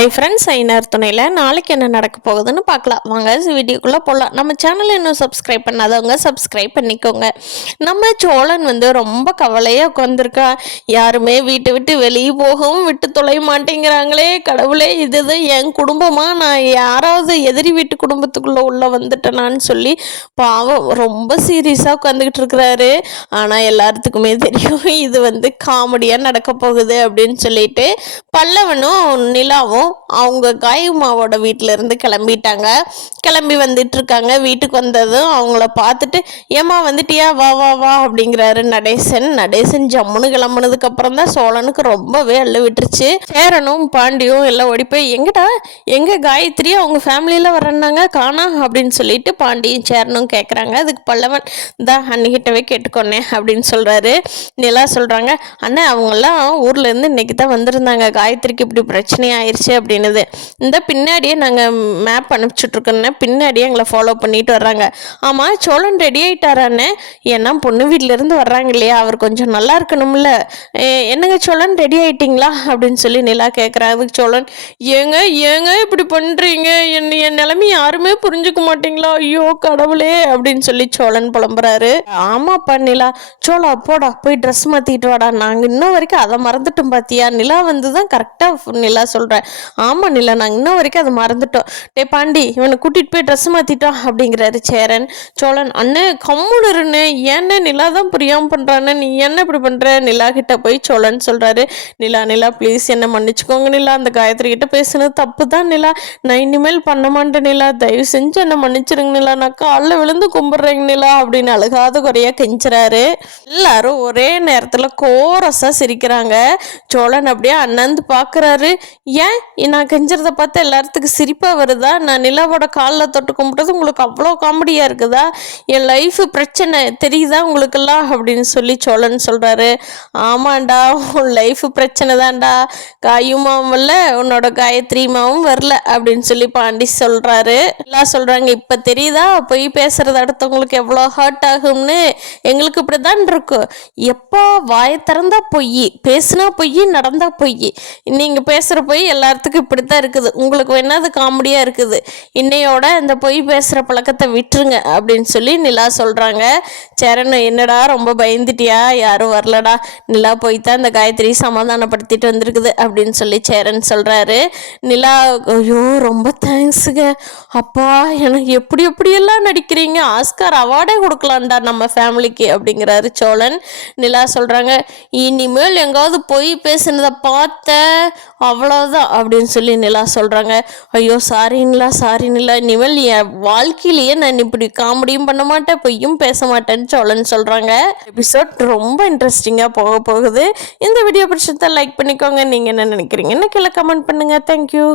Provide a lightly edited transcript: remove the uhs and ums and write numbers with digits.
Hi friends, ஐநர் துணையில் நாளைக்கு என்ன நடக்க போகுதுன்னு பார்க்கலாம். வாங்க வீடியோக்குள்ளே போகலாம். நம்ம சேனலை இன்னும் சப்ஸ்கிரைப் பண்ணாதவங்க சப்ஸ்கிரைப் பண்ணிக்கோங்க. நம்ம சோழன் ரொம்ப கவலையாக உட்காந்துருக்கா. யாருமே வீட்டை விட்டு வெளியே போகவும் விட்டு தொலைய மாட்டேங்கிறாங்களே கடவுளே, இதுதான் என் குடும்பமா? நான் யாராவது எதிரி வீட்டு குடும்பத்துக்குள்ளே உள்ள வந்துட்டேனான்னு சொல்லி பாவம் ரொம்ப சீரியஸாக உட்காந்துக்கிட்டு இருக்கிறாரு. ஆனால் எல்லாத்துக்குமே தெரியும் இது காமெடியாக நடக்க போகுது அப்படின்னு சொல்லிட்டு பல்லவனும் நிலாவும் அவங்க காயுமாவோட வீட்டில இருந்து கிளம்பிட்டாங்க. கிளம்பி வந்துட்டு இருக்காங்க. வீட்டுக்கு வந்ததும் அவங்கள பார்த்துட்டு ஏமா வந்துட்டியா, வா வா வா அப்படிங்கிறாரு நடேசன். நடேசன் ஜம்முன்னு கிளம்புனதுக்கு அப்புறம் தான் சோழனுக்கு ரொம்பவே அள்ளு விட்டுருச்சு. சேரனும் பாண்டியும் எல்லாம் ஓடி போய் எங்கடா, எங்க காயத்ரி அவங்க ஃபேமிலியில வரேன்னாங்க காணா அப்படின்னு சொல்லிட்டு பாண்டியும் சேரனும் கேட்குறாங்க. அதுக்கு பல்லவன் தான் அன்னிக்கிட்டவே கேட்டுக்கொன்னேன் அப்படின்னு சொல்றாரு. நிலா சொல்றாங்க, அண்ணன் அவங்கெல்லாம் ஊர்ல இருந்து இன்னைக்கு தான் வந்திருந்தாங்க, காயத்ரிக்கு இப்படி பிரச்சனை ஆயிடுச்சு அப்படின்னுது. இந்த பின்னாடியே நாங்கள் மேப் அனுப்பிச்சுட்ருக்கோன்னு பின்னாடியே எங்களை ஃபாலோ பண்ணிட்டு வர்றாங்க. ஆமாம், சோழன் ரெடி ஆகிட்டாரான்னு? ஏன்னா பொண்ணு வீட்டிலேருந்து வர்றாங்க இல்லையா, அவர் கொஞ்சம் நல்லா இருக்கணும்ல. என்னங்க சோழன் ரெடி ஆகிட்டிங்களா அப்படின்னு சொல்லி நிலா கேட்குறா. அதுக்கு சோழன், ஏங்க ஏங்க இப்படி பண்ணுறீங்க, என் நிலைமை யாருமே புரிஞ்சுக்க மாட்டீங்களா, ஐயோ கடவுளே அப்படின்னு சொல்லி சோழன் புலம்புறாரு. ஆமாப்பா நிலா, சோழா போடா போய் ட்ரெஸ் மாற்றிட்டு வாடா, நாங்கள் இன்னும் வரைக்கும் அதை மறந்துட்டோம் பார்த்தியா. நிலா வந்து தான் கரெக்டாக நிலா சொல்கிறேன். ஆமாம் நிலா, நாங்கள் இன்னும் வரைக்கும் அதை மறந்துட்டோம். டே பாண்டி, இவனை கூட்டிகிட்டு போய் ட்ரெஸ் மாற்றிட்டோம் அப்படிங்கிறாரு சேரன். சோழன், அண்ணே கம்முனுருன்னு, ஏன்னு நிலா தான் புரியாமல் பண்ணுறான்னு, நீ என்ன இப்படி பண்ணுற நிலா கிட்ட போய் சோழன் சொல்கிறாரு. நிலா நிலா ப்ளீஸ் என்னை மன்னிச்சுக்கோங்க நிலா, அந்த காயத்ரி கிட்ட பேசுனது தப்பு தான் நிலா, நான் இனிமேல் பண்ண மாட்டேன் நிலா, தயவு செஞ்சு என்னை மன்னிச்சிருங்க நிலா, நான் காலில் விழுந்து கும்பிட்றேங்க நிலா அப்படின்னு அழுகாத குறையாக கெஞ்சுறாரு. எல்லாரும் ஒரே நேரத்தில் கோரஸாக சிரிக்கிறாங்க. சோழன் அப்படியே அண்ணந்து பார்க்குறாரு. ஏன் நான் கெஞ்சுறதை பார்த்து எல்லாத்துக்கும் சிரிப்பாக வருதா? நான் நிலாவோட காலில் தொட்டு கும்பிட்டது உங்களுக்கு அவ்வளோ காமெடியாக இருக்குதா? என் லைஃபு பிரச்சனை தெரியுதா உங்களுக்கெல்லாம் அப்படின்னு சொல்லி சோழன் சொல்கிறாரு. ஆமாண்டா, உன் லைஃபு பிரச்சனை தான்டா, காயுமாவும் வரல, உன்னோட காயத்ரிமாவும் வரல அப்படின்னு சொல்லி பாண்டி சொல்கிறாரு. எல்லாம் சொல்கிறாங்க, இப்போ தெரியுதா பொய் பேசுறது அடுத்தவங்களுக்கு எவ்வளோ ஹர்ட் ஆகும்னு? எங்களுக்கு இப்படி தான் இருக்கும். எப்போ வாயை திறந்தா பொய், பேசுனா பொய், நடந்தா பொய். நீங்கள் பேசுகிற பொய் எல்லாத்துக்கும் இப்படித்தான் இருக்குது. உங்களுக்கு என்னது காமெடியாக இருக்குது? இன்னையோட இந்த பொய் பேசுகிற பழக்கத்தை விட்டுருங்க அப்படின்னு சொல்லி நிலா சொல்கிறாங்க. சேரன், என்னடா ரொம்ப பயந்துட்டியா? யாரும் வரலடா, நிலா போய் தான் இந்த காயத்ரி சமாதானப்படுத்திட்டு வந்திருக்குது அப்படின்னு சொல்லி சேரன் சொல்கிறாரு. நிலா, ஐயோ ரொம்ப தேங்க்ஸுங்க அப்பா, எனக்கு எப்படி எப்படியெல்லாம் நடிக்கிறீங்க, ஆஸ்கார் அவார்டே கொடுக்கலாம்டா நம்ம ஃபேமிலிக்கு அப்படிங்கிறாரு சோழன். நிலா சொல்கிறாங்க, இனிமேல் எங்காவது பொய் பேசுனதை பார்த்த அவ்வளோதான் அப்படின்னு சொல்லி நிலா சொல்கிறாங்க. ஐயோ சாரி நிலா, இனிமேல் என் வாழ்க்கையிலேயே நான் இப்படி காமெடியும் பண்ண மாட்டேன், பொய்யும் பேச மாட்டேன்னு சோழன் சொல்கிறாங்க. எபிசோட் ரொம்ப இன்ட்ரெஸ்டிங்காக போகுது. இந்த வீடியோ பிடிச்சதை லைக் பண்ணிக்கோங்க. நீங்கள் என்ன நினைக்கிறீங்கன்னு கீழே கமெண்ட் பண்ணுங்கள். தேங்க்யூ.